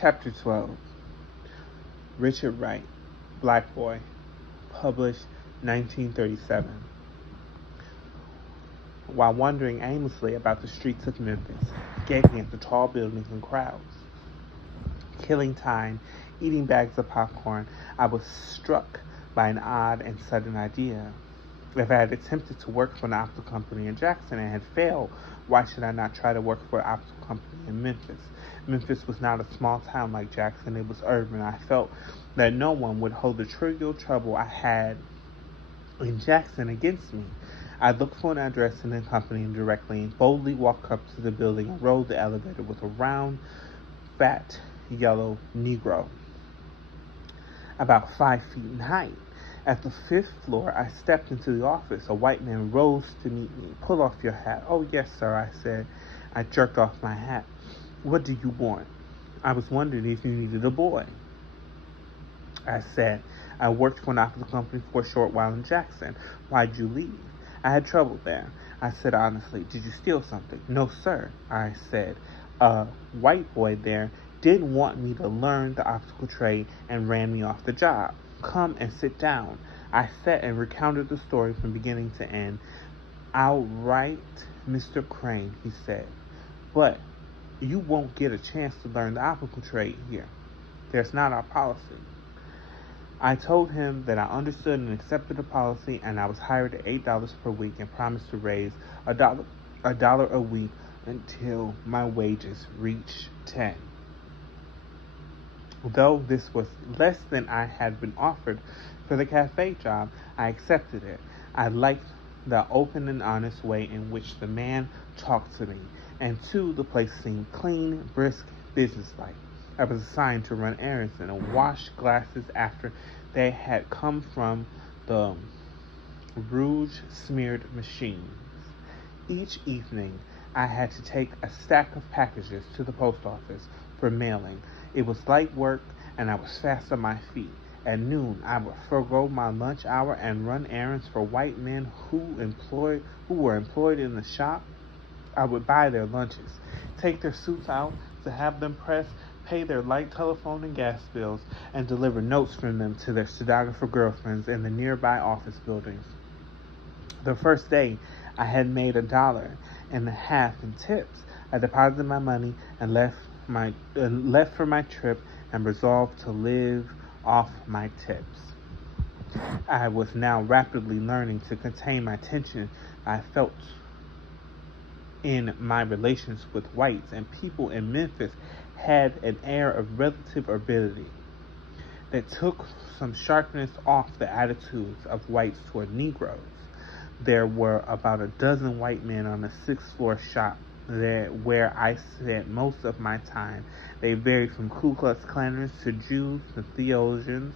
Chapter 12. Richard Wright, Black Boy, published 1937. While wandering aimlessly about the streets of Memphis, gazing at the tall buildings and crowds, killing time, eating bags of popcorn, I was struck by an odd and sudden idea. If I had attempted to work for an optical company in Jackson and had failed, why should I not try to work for an optical company in Memphis? Memphis was not a small town like Jackson. It was urban. I felt that no one would hold the trivial trouble I had in Jackson against me. I looked for an address in the company directly and boldly walked up to the building and rode the elevator with a round, fat, yellow Negro, about 5 feet in height. At the 5th floor, I stepped into the office. A white man rose to meet me. "Pull off your hat." "Oh, yes, sir," I said. I jerked off my hat. "What do you want?" "I was wondering if you needed a boy." I said. "I worked for an optical company for a short while in Jackson." "Why'd you leave?" "I had trouble there." I said honestly. "Did you steal something?" "No, sir," I said. "A white boy there didn't want me to learn the optical trade and ran me off the job." "Come and sit down." I sat and recounted the story from beginning to end. "I'll write Mr. Crane," he said, "but you won't get a chance to learn the optical trade here. That's not our policy." I told him that I understood and accepted the policy, and I was hired at $8 per week and promised to raise $1 a week until my wages reached 10. Though this was less than I had been offered for the cafe job, I accepted it. I liked the open and honest way in which the man talked to me, and too, the place seemed clean, brisk, businesslike. I was assigned to run errands and wash glasses after they had come from the rouge-smeared machines. Each evening, I had to take a stack of packages to the post office for mailing. It was light work, and I was fast on my feet. At noon, I would forego my lunch hour and run errands for white men who were employed in the shop. I would buy their lunches, take their suits out to have them pressed, pay their light telephone and gas bills, and deliver notes from them to their stenographer girlfriends in the nearby office buildings. The first day, I had made $1.50 in tips. I deposited my money and left for my trip and resolved to live off my tips. I was now rapidly learning to contain my tension I felt in my relations with whites, and people in Memphis had an air of relative ability that took some sharpness off the attitudes of whites toward Negroes. There were about a dozen white men on the 6th floor shop where I spent most of my time. They varied from Ku Klux Klanners to Jews to theologians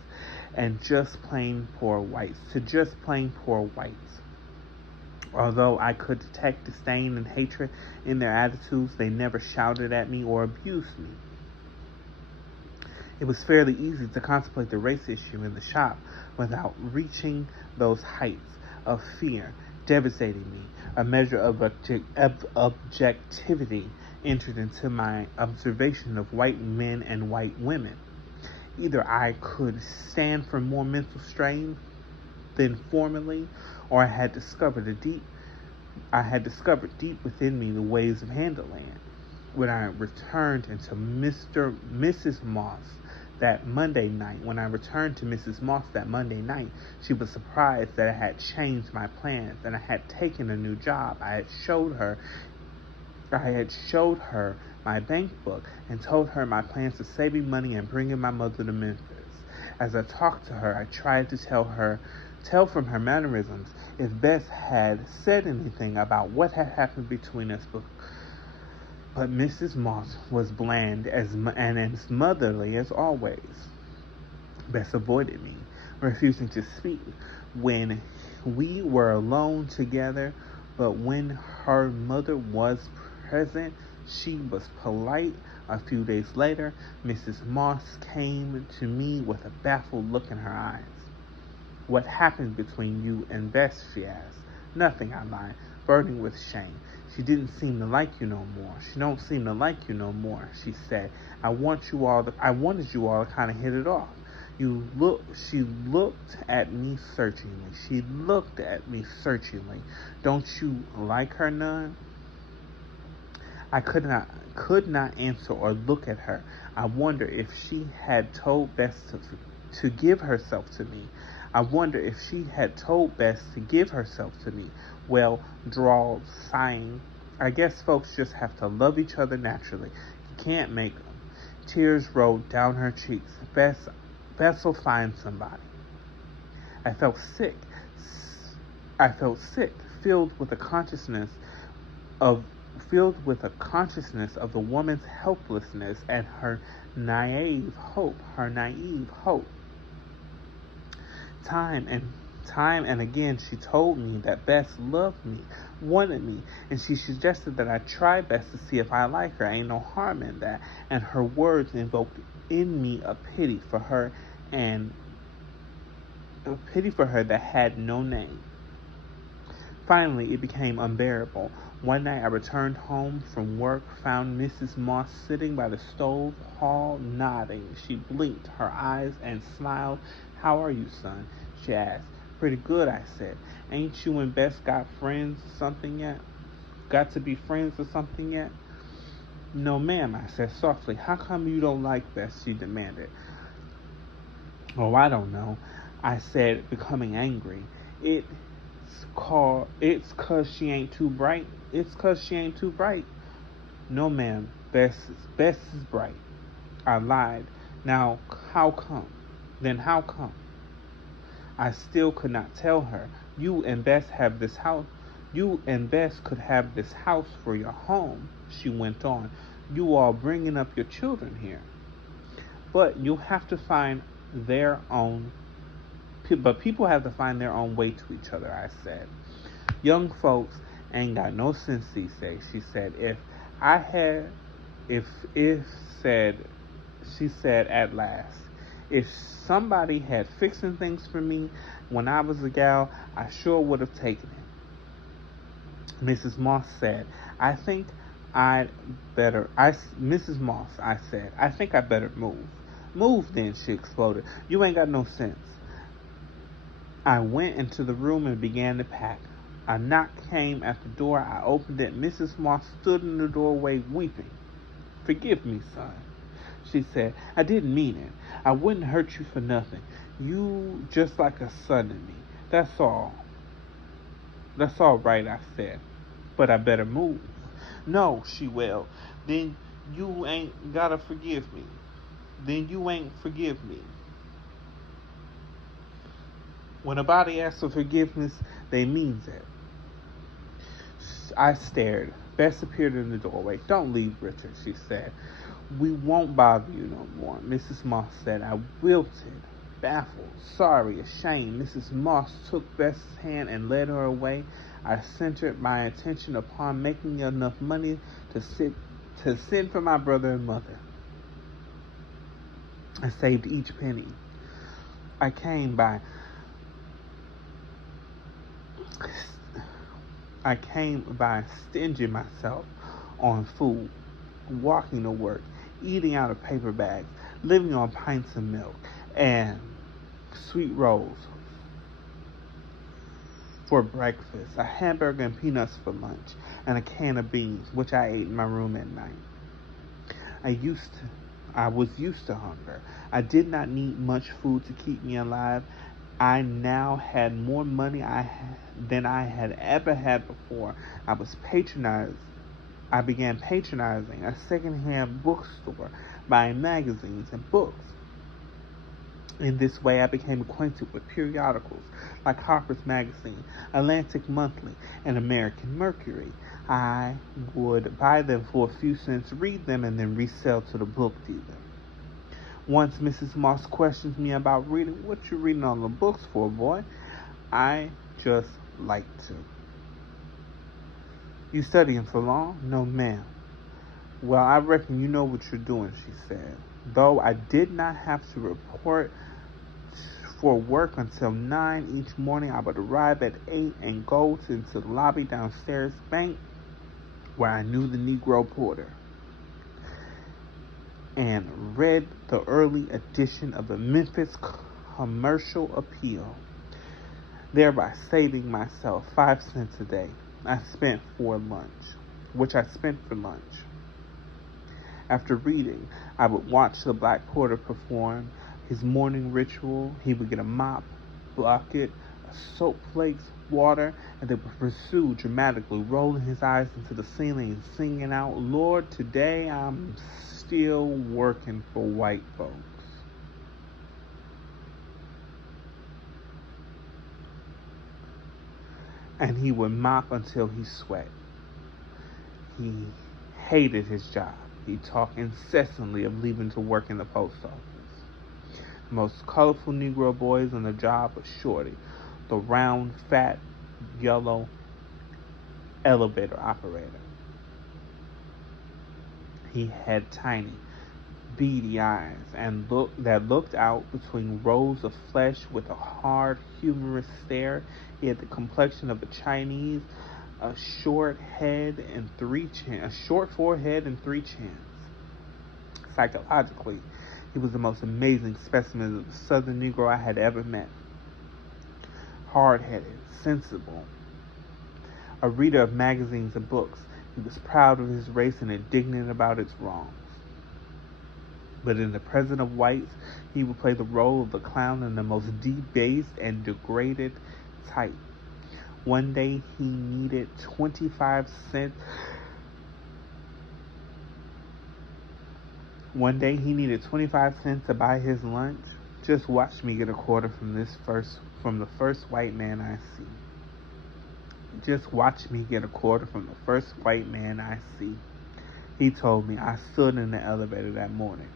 and just plain poor whites. Although I could detect disdain and hatred in their attitudes, they never shouted at me or abused me. It was fairly easy to contemplate the race issue in the shop without reaching those heights of fear devastating me. A measure of objectivity entered into my observation of white men and white women. Either I could stand for more mental strain than formerly, or I had discovered deep within me the ways of handling it. When I returned to Mrs. Moss that Monday night, she was surprised that I had changed my plans and I had taken a new job. I had showed her my bank book and told her my plans of saving money and bringing my mother to Memphis. As I talked to her, I tried to tell from her mannerisms if Bess had said anything about what had happened between us, but Mrs. Moss was bland and as motherly as always. Bess avoided me, refusing to speak when we were alone together, but when her mother was present, she was polite. A few days later, Mrs. Moss came to me with a baffled look in her eyes. "What happened between you and Bess?" she asked. "Nothing," I lied, burning with shame. She didn't seem to like you no more. She don't seem to like you no more, she said. I wanted you all to kind of hit it off. She looked at me searchingly. She looked at me searchingly. Don't you like her none? I could not answer or look at her. I wonder if she had told Bess to give herself to me. I wonder if she had told Bess to give herself to me. Well, drawled, sighing. I guess folks just have to love each other naturally. You can't make them. Tears rolled down her cheeks. Bess'll find somebody. I felt sick. I felt sick, of filled with a consciousness of the woman's helplessness and her naive hope. Time and again she told me that Bess loved me, wanted me, and she suggested that I try Bess to see if I like her. Ain't no harm in that. And her words invoked in me a pity for her that had no name. Finally, it became unbearable. One night I returned home from work, found Mrs. Moss sitting by the stove hall, nodding. She blinked her eyes and smiled. How are you, son? She asked. Pretty good, I said. Ain't you and Bess got friends or something yet? Got to be friends or something yet? No, ma'am, I said softly. How come you don't like Bess? She demanded. Oh, I don't know, I said, becoming angry. It's 'cause she ain't too bright. It's 'cause she ain't too bright. No, ma'am, Bess is bright. I lied. Now, how come? Then how come? I still could not tell her. You and Bess could have this house for your home, she went on. You all bringing up your children here. But you'll have to find their own But people have to find their own way to each other, I said. Young folks ain't got no sense these days, she said. She said at last, if somebody had fixing things for me when I was a gal, I sure would have taken it. Mrs. Moss said, Mrs. Moss, I said, I think I'd better move. Move then, she exploded. You ain't got no sense. I went into the room and began to pack. A knock came at the door. I opened it. Mrs. Moss stood in the doorway weeping. Forgive me, son, she said. I didn't mean it. I wouldn't hurt you for nothing. You just like a son to me. That's all. That's all right, I said. But I better move. No, she wailed. Then you ain't gotta forgive me. Then you ain't forgive me. When a body asks for forgiveness, they means it. I stared. Bess appeared in the doorway. Don't leave, Richard, she said. We won't bother you no more, Mrs. Moss said. I wilted, baffled, sorry, ashamed. Mrs. Moss took Bess's hand and led her away. I centered my attention upon making enough money to send for my brother and mother. I saved each penny. I came by stinging myself on food, walking to work, eating out of paper bags, living on pints of milk and sweet rolls for breakfast, a hamburger and peanuts for lunch, and a can of beans, which I ate in my room at night. I was used to hunger. I did not need much food to keep me alive. I now had more money than I had ever had before. I began patronizing a secondhand bookstore, buying magazines and books. In this way, I became acquainted with periodicals like Harper's Magazine, Atlantic Monthly, and American Mercury. I would buy them for a few cents, read them, and then resell to the book dealer. Once Mrs. Moss questioned me about reading. What you reading on the books for, boy? I just like to. You studying for long? No, ma'am. Well, I reckon you know what you're doing, she said. Though I did not have to report for work until 9 each morning, I would arrive at 8 and go into the lobby downstairs, bank where I knew the Negro porter and read the early edition of the Memphis Commercial Appeal, thereby saving myself 5 cents a day which I spent for lunch. After reading, I would watch the black porter perform his morning ritual. He would get a mop, bucket, soap flakes, water, and they would pursue dramatically, rolling his eyes into the ceiling and singing out, "Lord, today I'm still working for white folks." And he would mop until he sweat. He hated his job. He talked incessantly of leaving to work in the post office. The most colorful Negro boys on the job was Shorty, the round, fat, yellow elevator operator. He had tiny, beady eyes that looked out between rows of flesh with a hard, humorous stare. He had the complexion of a Chinese, a short forehead and 3 chins. Psychologically, he was the most amazing specimen of the Southern Negro I had ever met. Hard-headed, sensible, a reader of magazines and books, he was proud of his race and indignant about its wrongs. But in the presence of whites, he would play the role of the clown in the most debased and degraded type. One day he needed 25 cents. To buy his lunch. Just watch me get a quarter from the first white man I see. Just watch me get a quarter from the first white man I see. He told me. I stood in the elevator that morning.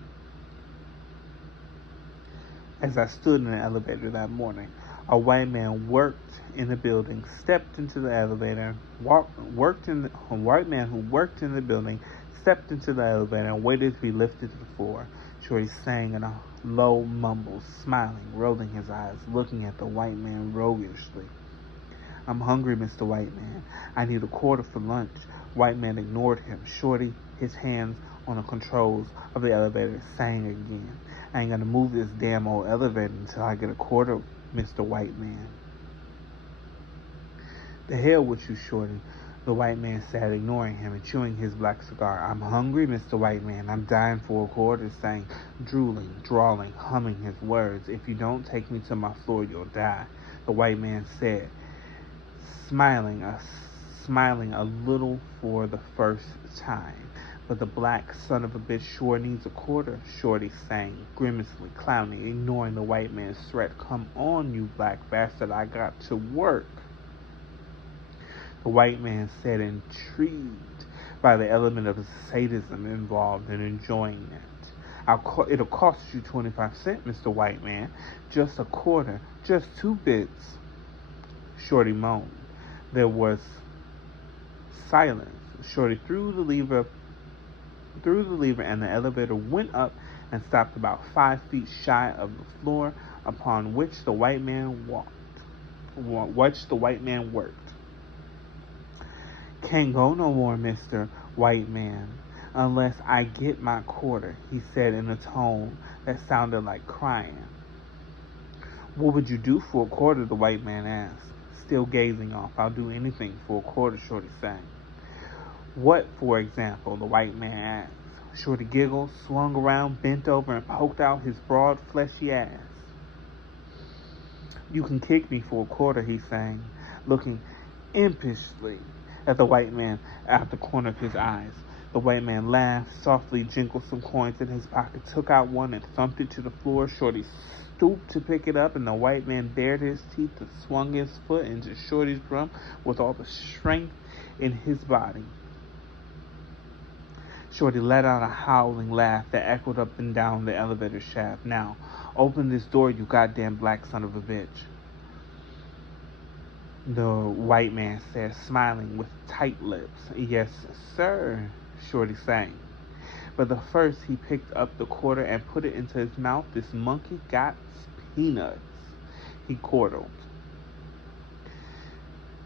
As I stood in the elevator that morning, a white man worked in the building, stepped into the elevator, a white man who worked in the building, stepped into the elevator and waited to be lifted to the floor. Shorty sang in a low mumble, smiling, rolling his eyes, looking at the white man roguishly. "I'm hungry, Mr. White Man. I need a quarter for lunch." White man ignored him. Shorty, his hands on the controls of the elevator, sang again. "I ain't gonna move this damn old elevator until I get a quarter, Mr. White Man." "The hell with you, Shorty," the white man said, ignoring him and chewing his black cigar. "I'm hungry, Mr. White Man. I'm dying for a quarter," sang, drooling, drawling, humming his words. "If you don't take me to my floor, you'll die," the white man said, smiling a little for the first time. "But the black son of a bitch sure needs a quarter," Shorty sang, grimacely, clowning, ignoring the white man's threat. "Come on, you black bastard, I got to work," the white man said, intrigued by the element of sadism involved in enjoying it. "It'll cost you 25 cents, Mr. White Man. Just a quarter, just 2 bits," Shorty moaned. There was silence. Shorty threw the lever and the elevator went up and stopped about 5 feet shy of the floor upon which the white man worked. "Can't go no more, Mr. White Man, unless I get my quarter," he said in a tone that sounded like crying. "What would you do for a quarter?" the white man asked, still gazing off. "I'll do anything for a quarter," Shorty sang. "What, for example?" the white man asked. Shorty giggled, swung around, bent over, and poked out his broad, fleshy ass. "You can kick me for a quarter," he sang, looking impishly at the white man out of the corner of his eyes. The white man laughed, softly jingled some coins in his pocket, took out one, and thumped it to the floor. Shorty stooped to pick it up, and the white man bared his teeth and swung his foot into Shorty's drum with all the strength in his body. Shorty let out a howling laugh that echoed up and down the elevator shaft. "Now, open this door, you goddamn black son of a bitch," the white man said, smiling with tight lips. "Yes, sir," Shorty sang. But first he picked up the quarter and put it into his mouth. "This monkey got peanuts," he chortled.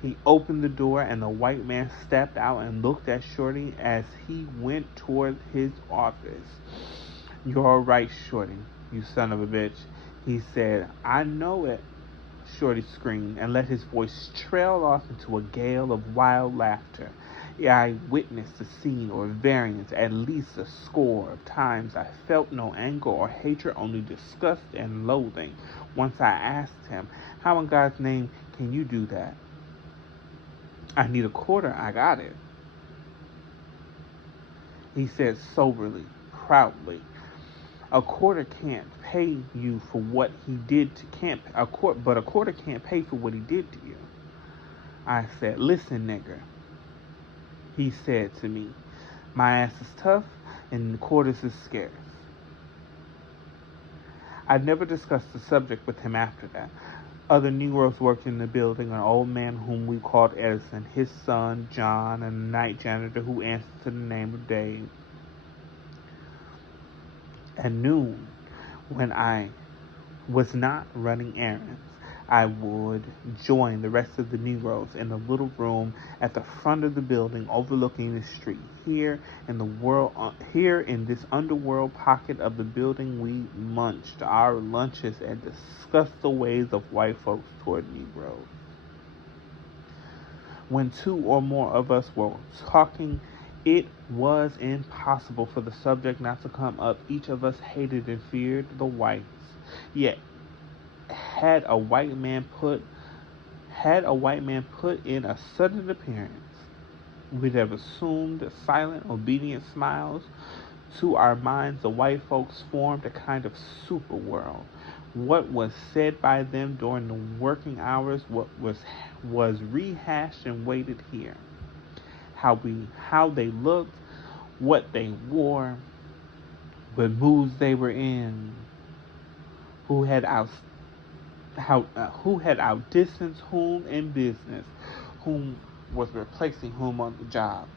He opened the door and the white man stepped out and looked at Shorty as he went toward his office. "You're all right, Shorty, you son of a bitch," he said. "I know it," Shorty screamed and let his voice trail off into a gale of wild laughter. I witnessed the scene or variance at least a score of times. I felt no anger or hatred, only disgust and loathing. Once I asked him, "How in God's name can you do that?" "I need a quarter, I got it," he said soberly, proudly. "A quarter can't pay you for what he did to but a quarter can't pay for what he did to you." I said, "Listen, nigger," he said to me, "my ass is tough and quarters is scarce." I never discussed the subject with him after that. Other Negroes worked in the building, an old man whom we called Edison, his son John, and a night janitor who answered to the name of Dave. At noon, when I was not running errands, I would join the rest of the Negroes in a little room at the front of the building overlooking the street. Here in this underworld pocket of the building, we munched our lunches and discussed the ways of white folks toward Negroes. When two or more of us were talking, it was impossible for the subject not to come up. Each of us hated and feared the whites. Yet, had a white man put in a sudden appearance, we'd have assumed the silent, obedient smiles. To our minds, the white folks formed a kind of super world. What was said by them during the working hours was rehashed and waited here. How they looked, what they wore, what moods they were in, who had outdistanced whom in business, whom was replacing whom on the job,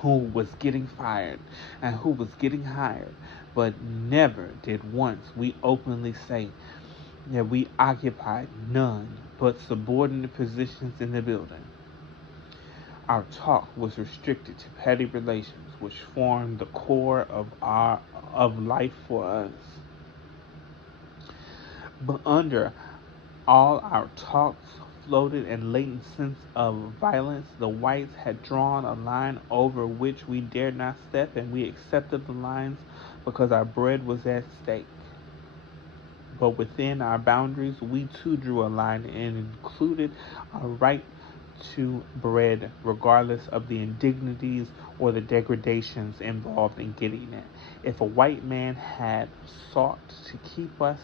who was getting fired, and who was getting hired. But never did once we openly say that we occupied none but subordinate positions in the building. Our talk was restricted to petty relations, which formed the core of life for us. But under all our talks floated a latent sense of violence. The whites had drawn a line over which we dared not step, and we accepted the lines because our bread was at stake. But within our boundaries, we too drew a line and included our right to bread, regardless of the indignities or the degradations involved in getting it. If a white man had sought to keep us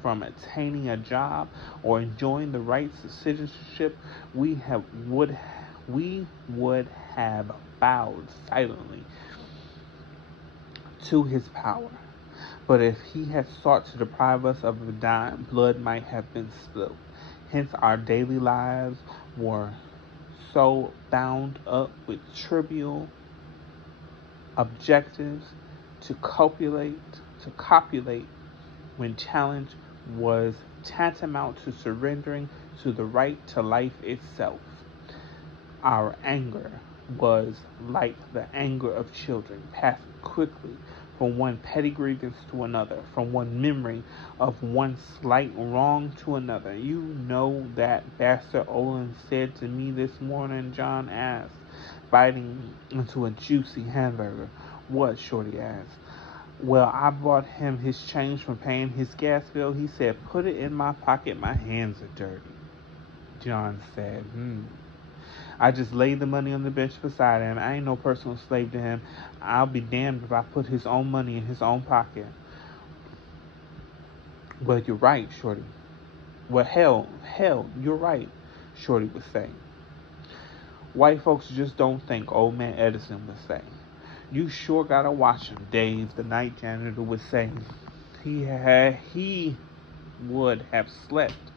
from attaining a job or enjoying the rights of citizenship, we would have bowed silently to his power. But if he had sought to deprive us of a dime, blood might have been spilled. Hence our daily lives were so bound up with trivial objectives to copulate when challenge was tantamount to surrendering to the right to life itself. Our anger was like the anger of children, passing quickly from one petty grievance to another, from one memory of one slight wrong to another. "You know that Bastard Olin said to me this morning?" John asked, biting into a juicy hamburger. "What?" Shorty asked. "Well, I bought him his change from paying his gas bill. He said, 'Put it in my pocket, my hands are dirty.'" John said, "I just laid the money on the bench beside him. I ain't no personal slave to him. I'll be damned if I put his own money in his own pocket." "Well, you're right, Shorty." "Well, hell, you're right," Shorty was saying. "White folks just don't think," old man Edison would say. "You sure gotta watch him," Dave, the night janitor, would say. He would have slept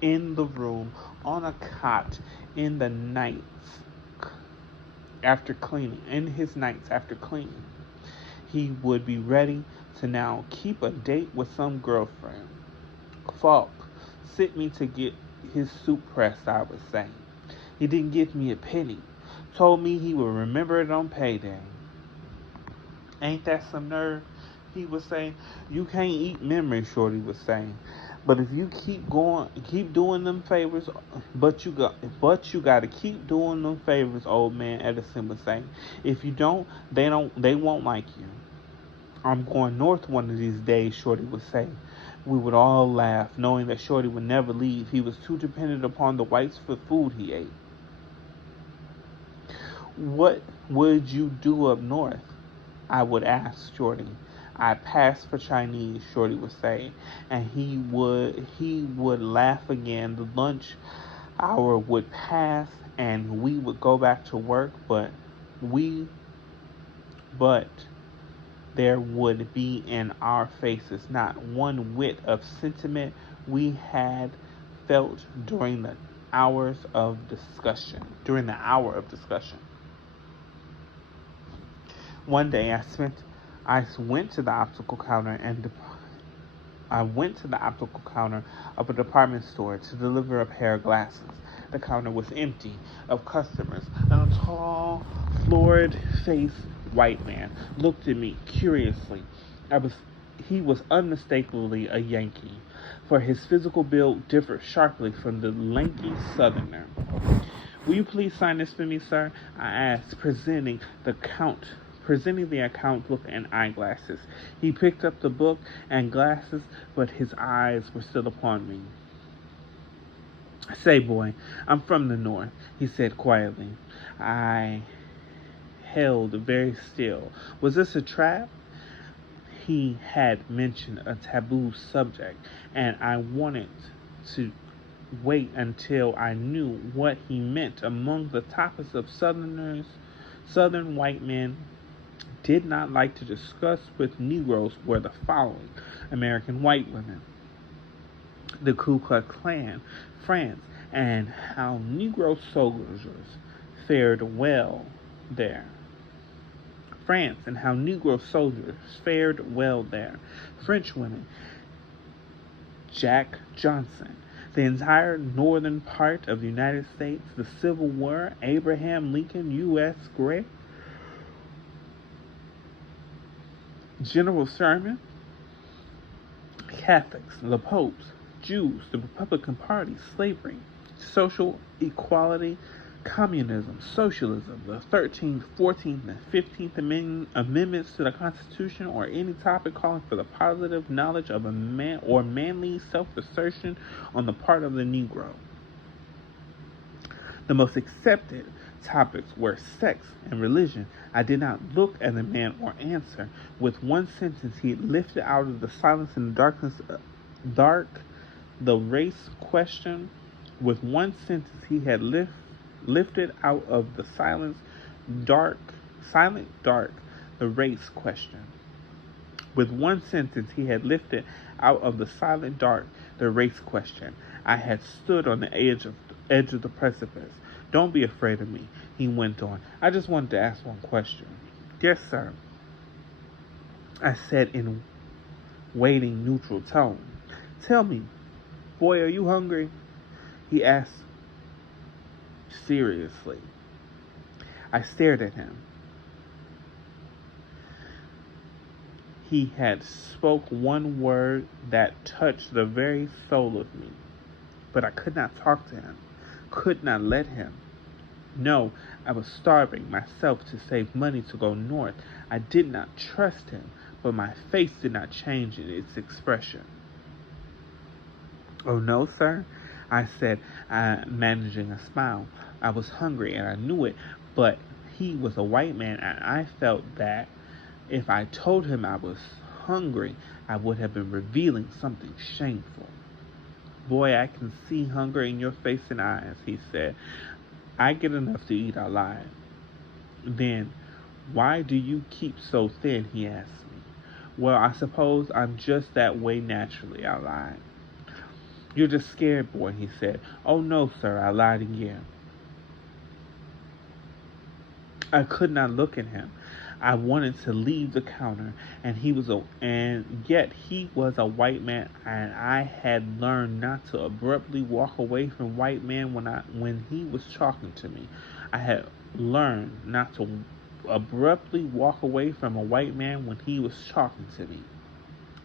in the room on a cot in his nights after cleaning. He would be ready to now keep a date with some girlfriend. "Falk, sent me to get his soup press, I would say. He didn't give me a penny. Told me he would remember it on payday. Ain't that some nerve? He would say. You can't eat memory, Shorty would say. But if you keep doing them favors, but you got to keep doing them favors, old man Edison would say. If you they won't like you. I'm going north one of these days, Shorty would say. We would all laugh, knowing that Shorty would never leave. He was too dependent upon the whites for food he ate. What would you do up north? I would ask Shorty. I passed for Chinese, Shorty would say, and he would laugh again. The lunch hour would pass and we would go back to work, we but there would be in our faces not one whit of sentiment we had felt during the hours of discussion. During the hour of discussion. One day I went to the optical counter of a department store to deliver a pair of glasses. The counter was empty of customers, and a tall, florid-faced white man looked at me curiously. He was unmistakably a Yankee, for his physical build differed sharply from the lanky Southerner. Will you please sign this for me, sir? I asked, presenting the account book and eyeglasses. He picked up the book and glasses, but his eyes were still upon me. Say, boy, I'm from the north, he said quietly. I held very still. Was this a trap? He had mentioned a taboo subject, and I wanted to wait until I knew what he meant. Among the topics of Southern white men did not like to discuss with Negroes were the following: American white women, the Ku Klux Klan, France, and how Negro soldiers fared well there. France and how Negro soldiers fared well there. French women, Jack Johnson, the entire northern part of the United States, the Civil War, Abraham Lincoln, U.S. Grey, General Sherman, Catholics, the popes, Jews, the Republican Party, slavery, social equality, communism, socialism, the 13th, 14th, and 15th Amendments to the Constitution, or any topic calling for the positive knowledge of a man or manly self-assertion on the part of the Negro. The most accepted topics were sex and religion. I did not look at the man or answer. With one sentence, he lifted out of the silence and the darkness, the race question. With one sentence, he had lifted out of the silent dark, the race question. With one sentence, he had lifted out of the silent dark the race question. I had stood on the edge of the precipice. Don't be afraid of me, he went on. I just wanted to ask one question. Yes, sir, I said in waiting neutral tone. Tell me, boy, are you hungry? He asked seriously. I stared at him. He had spoke one word that touched the very soul of me, but I could not talk to him, could not let him. No, I was starving myself to save money to go north. I did not trust him, but my face did not change in its expression. Oh no, sir, I said, managing a smile. I was hungry and I knew it, but he was a white man and I felt that if I told him I was hungry, I would have been revealing something shameful. Boy, I can see hunger in your face and eyes, he said. I get enough to eat alive. Then, why do you keep so thin, he asked me. Well, I suppose I'm just that way naturally, I lied. You're just scared, boy, he said. Oh no, sir, I lied again. I could not look at him. I wanted to leave the counter, and yet he was a white man, and I had learned not to abruptly walk away from white man when he was talking to me. I had learned not to abruptly walk away from a white man when he was talking to me.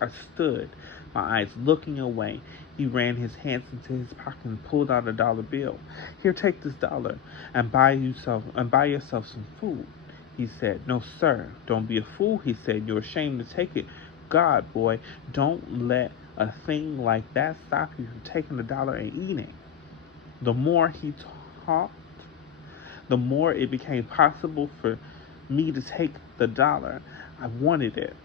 I stood, my eyes looking away. He ran his hands into his pocket and pulled out a dollar bill. Here, take this dollar and buy yourself some food. He said. No, sir, don't be a fool, he said. You're ashamed to take it. God, boy, don't let a thing like that stop you from taking the dollar and eating. The more he talked, the more it became possible for me to take the dollar. I wanted it,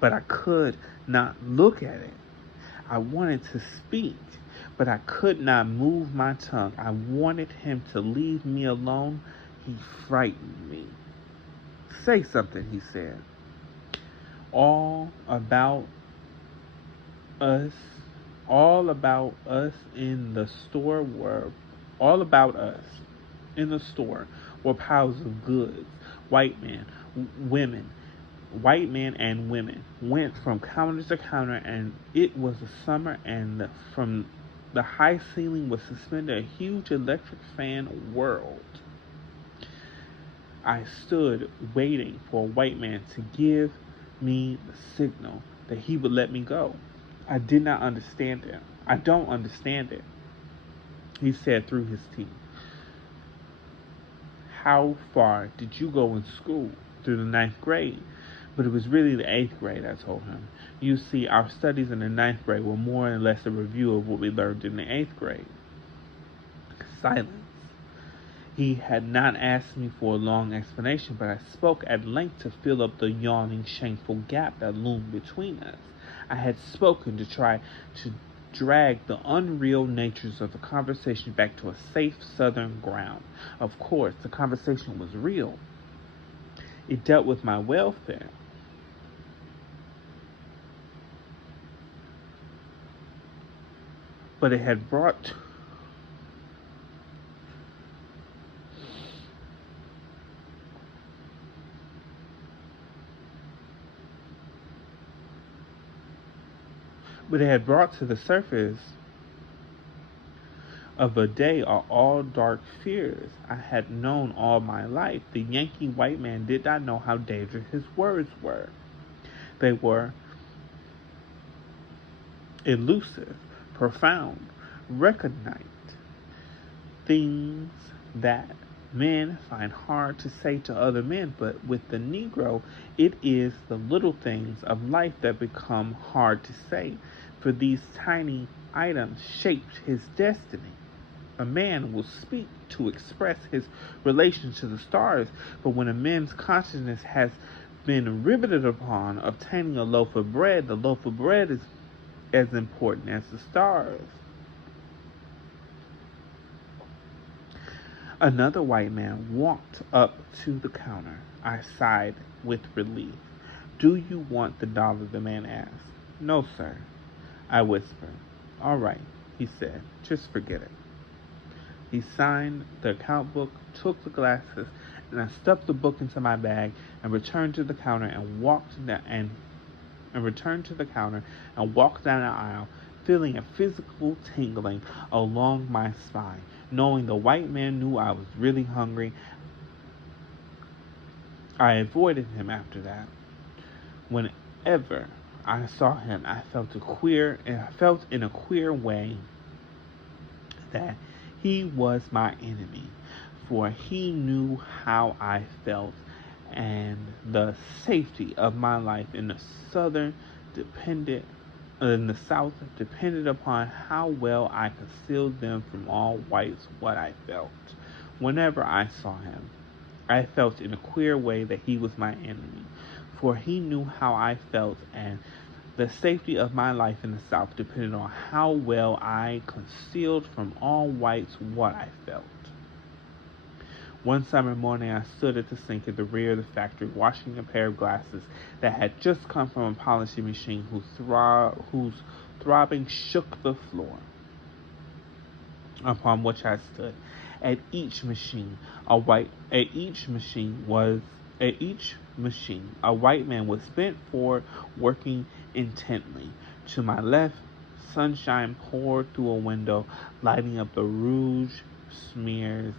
but I could not look at it. I wanted to speak, but I could not move my tongue. I wanted him to leave me alone. He frightened me. Say something, he said. All about us, all about us in the store were, all about us in the store were piles of goods. White men, women, white men and women went from counter to counter, and it was a summer, and from the high ceiling was suspended a huge electric fan whirled. I stood waiting for a white man to give me the signal that he would let me go. I did not understand it. I don't understand it, he said through his teeth. How far did you go in school? Through the ninth grade. But it was really the eighth grade, I told him. You see, our studies in the ninth grade were more or less a review of what we learned in the eighth grade. Silence. He had not asked me for a long explanation, but I spoke at length to fill up the yawning, shameful gap that loomed between us. I had spoken to try to drag the unreal natures of the conversation back to a safe southern ground. Of course, the conversation was real. It dealt with my welfare. But it had brought to the surface of a day are all dark fears I had known all my life. The Yankee white man did not know how dangerous his words were. They were elusive, profound, recondite, things that men find hard to say to other men, but with the Negro, it is the little things of life that become hard to say, for these tiny items shaped his destiny. A man will speak to express his relation to the stars, but when a man's consciousness has been riveted upon obtaining a loaf of bread, the loaf of bread is as important as the stars. Another white man walked up to the counter. I sighed with relief. Do you want the dollar? The man asked. No, sir, I whispered. All right, he said. Just forget it. He signed the account book, took the glasses, and I stuffed the book into my bag and returned to the counter and walked down the aisle, feeling a physical tingling along my spine. Knowing the white man knew I was really hungry, I avoided him after that. Whenever I saw him, I felt in a queer way that he was my enemy, for he knew how I felt, and the safety of my life in the South depended upon how well I concealed them from all whites what I felt. Whenever I saw him, I felt in a queer way that he was my enemy, for he knew how I felt, and the safety of my life in the South depended on how well I concealed from all whites what I felt. One summer morning, I stood at the sink at the rear of the factory, washing a pair of glasses that had just come from a polishing machine whose throbbing shook the floor upon which I stood. At each machine, a white at each machine was at each machine, a white man was bent forward, working intently. To my left, sunshine poured through a window, lighting up the rouge smears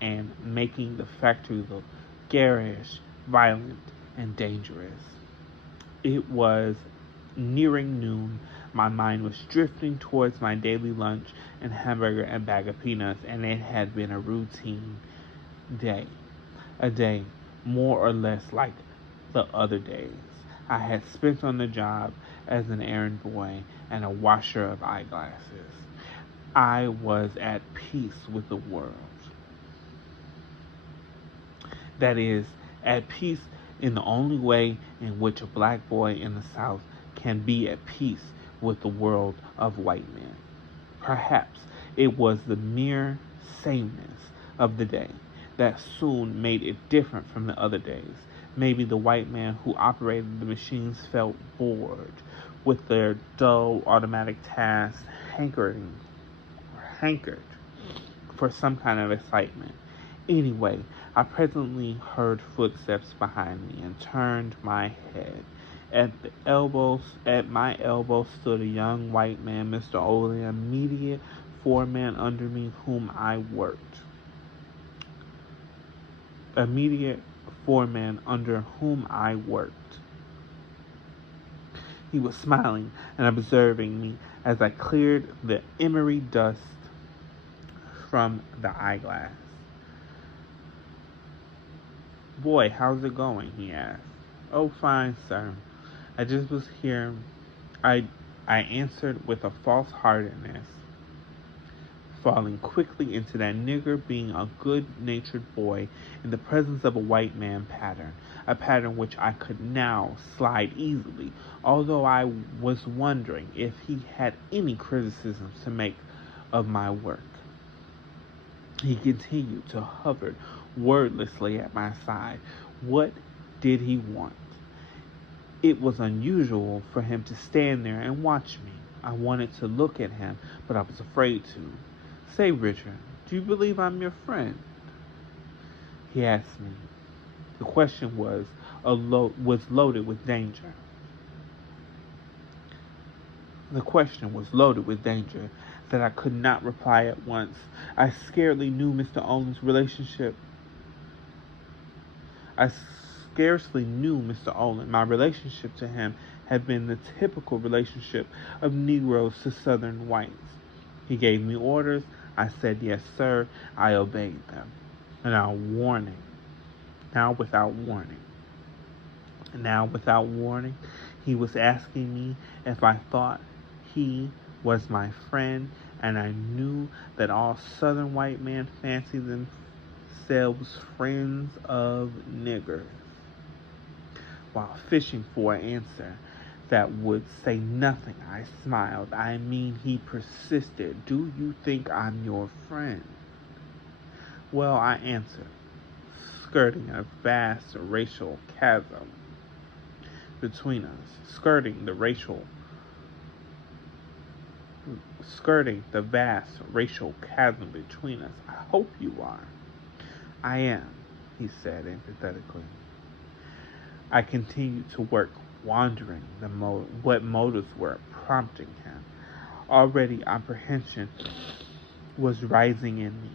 and making the factory look garish, violent, and dangerous. It was nearing noon. My mind was drifting towards my daily lunch and hamburger and bag of peanuts, and it had been a routine day. A day more or less like the other days I had spent on the job as an errand boy and a washer of eyeglasses. I was at peace with the world. That is, at peace in the only way in which a black boy in the South can be at peace with the world of white men. Perhaps it was the mere sameness of the day that soon made it different from the other days. Maybe the white man who operated the machines felt bored with their dull automatic tasks, hankered for some kind of excitement. Anyway, I presently heard footsteps behind me and turned my head. At my elbow stood a young white man, Mr. Olin, immediate foreman under me whom I worked. Immediate foreman under whom I worked. He was smiling and observing me as I cleared the emery dust from the eyeglass. "Boy, how's it going?" he asked. "Oh, fine, sir. I just was here." I answered with a false-heartedness, falling quickly into that nigger being a good-natured boy in the presence of a white man pattern, a pattern which I could now slide easily, although I was wondering if he had any criticisms to make of my work. He continued to hover wordlessly at my side. What did he want? It was unusual for him to stand there and watch me. I wanted to look at him, but I was afraid to. "Say, Richard, do you believe I'm your friend?" he asked me. The question was loaded with danger. The question was loaded with danger that I could not reply at once. I scarcely knew Mr. Olin's relationship. I scarcely knew Mr. Olin. My relationship to him had been the typical relationship of Negroes to Southern whites. He gave me orders. I said, "Yes, sir." I obeyed them. Now without warning, he was asking me if I thought he was my friend, and I knew that all Southern white men fancy themselves friends of niggers. While fishing for an answer that would say nothing, I smiled. "I mean," he persisted, "do you think I'm your friend?" "Well," I answered, skirting a vast racial chasm between us, skirting the vast racial chasm between us. "I hope you are." "I am," he said empathetically. I continued to work, wondering what motives were prompting him. Already apprehension was rising in me.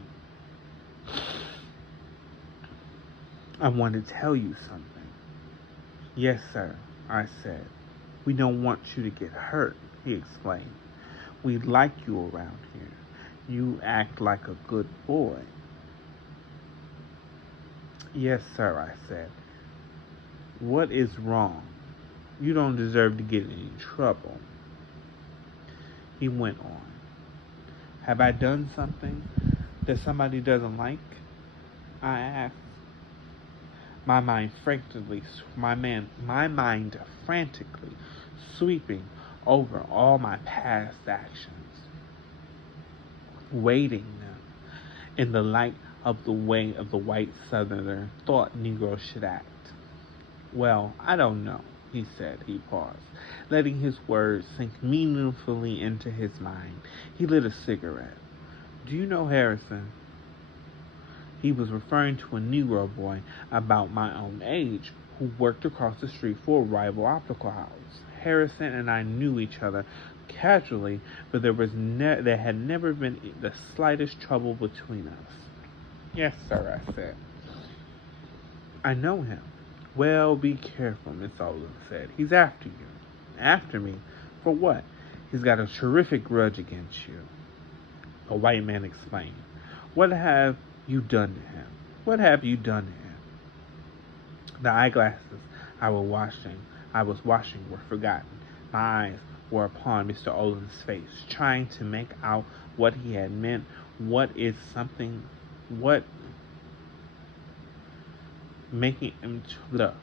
"I want to tell you something." "Yes, sir," I said. "We don't want you to get hurt," he explained. "We like you around here. You act like a good boy." "Yes, sir," I said. "What is wrong? You don't deserve to get in any trouble." He went on. "Have I done something that somebody doesn't like?" I asked. My mind frantically sweeping over all my past actions, weighting them in the light of the way of the white Southerner thought Negroes should act. "Well, I don't know," he said. He paused, letting his words sink meaningfully into his mind. He lit a cigarette. "Do you know Harrison?" He was referring to a Negro boy about my own age who worked across the street for a rival optical house. Harrison and I knew each other casually, but there had never been the slightest trouble between us. Yes, sir, I said. I know him. Well, be careful, Miss Olin said. He's after you. After me? For what? He's got a terrific grudge against you. A white man explained. What have you done to him? What have you done to him? The eyeglasses I was washing were forgotten. My eyes were upon Mr. Olin's face, trying to make out what he had meant. What making him look.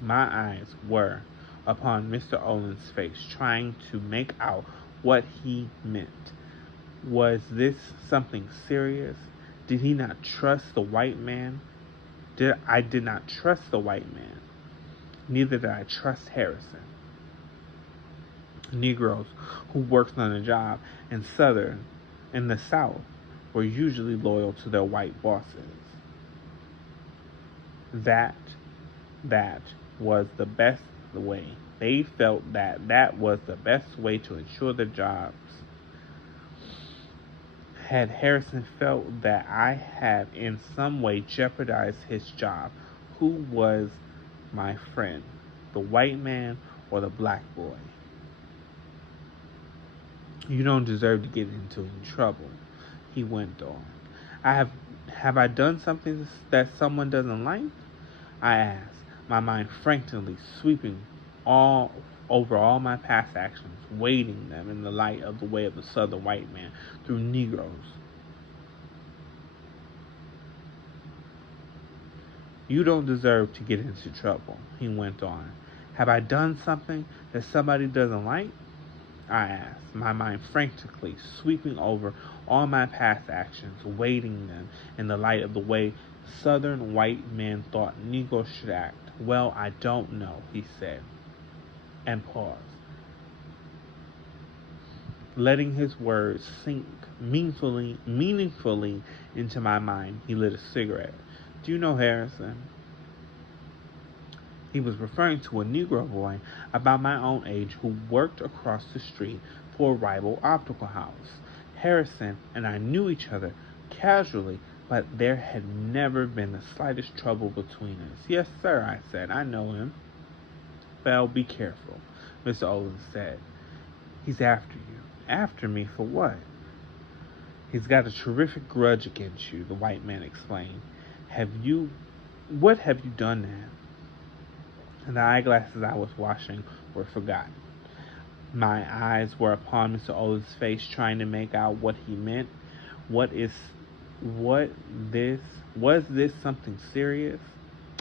My eyes were upon Mr. Olin's face, trying to make out what he meant. Was this something serious? Did he not trust the white man? I did not trust the white man. Neither did I trust Harrison. Negroes who worked on a job in the South were usually loyal to their white bosses. That was the best way. They felt that was the best way to ensure their jobs. Had Harrison felt that I had in some way jeopardized his job, who was my friend, the white man or the black boy? You don't deserve to get into any trouble, he went on. Have I done something that someone doesn't like? I asked, my mind frantically sweeping all over all my past actions, weighting them in the light of the way of the southern white man through Negroes. You don't deserve to get into trouble, he went on. Have I done something that somebody doesn't like? I asked, my mind frantically sweeping over all my past actions, weighting them in the light of the way southern white men thought Negroes should act. Well, I don't know, he said, and paused. Letting his words sink meaningfully into my mind, he lit a cigarette. Do you know Harrison? He was referring to a Negro boy about my own age who worked across the street for a rival optical house. Harrison and I knew each other casually, but there had never been the slightest trouble between us. Yes, sir, I said. I know him. Well, be careful, Mr. Olin said. He's after you. After me for what? He's got a terrific grudge against you, the white man explained. What have you done to him? And the eyeglasses I was washing were forgotten. My eyes were upon Mr. Olin's face, trying to make out what he meant. Was this something serious?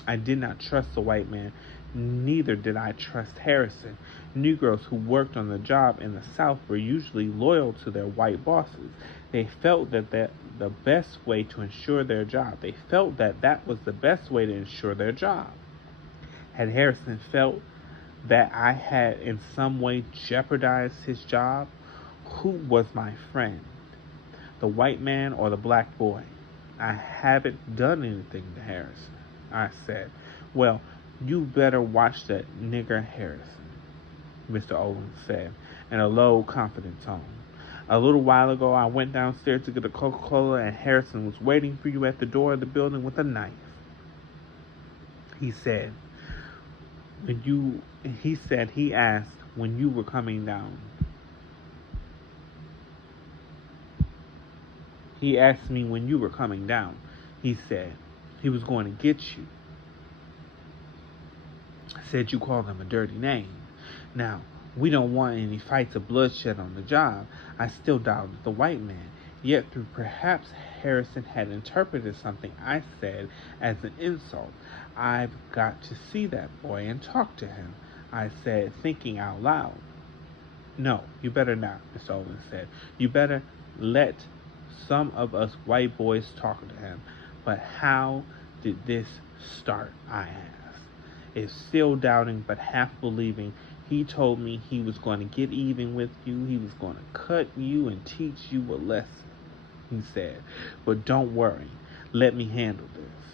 I did not trust the white man. Neither did I trust Harrison. Negroes who worked on the job in the South were usually loyal to their white bosses. They felt that the best way to ensure their job. They felt that was the best way to ensure their job. Had Harrison felt that I had in some way jeopardized his job? Who was my friend? The white man or the black boy? I haven't done anything to Harrison, I said. Well, you better watch that nigger Harrison, Mr. Olin said, in a low, confident tone. A little while ago, I went downstairs to get a Coca-Cola, and Harrison was waiting for you at the door of the building with a knife. He asked when you were coming down. He asked me when you were coming down. He said he was going to get you. Said you called him a dirty name. Now, we don't want any fights or bloodshed on the job. I still doubted the white man. Yet through perhaps Harrison had interpreted something I said as an insult. I've got to see that boy and talk to him, I said, thinking out loud. No, you better not, Miss Olin said. You better let some of us white boys talk to him. But how did this start, I asked. If still doubting but half believing, he told me he was going to get even with you. He was going to cut you and teach you a lesson, he said. But don't worry. Let me handle this.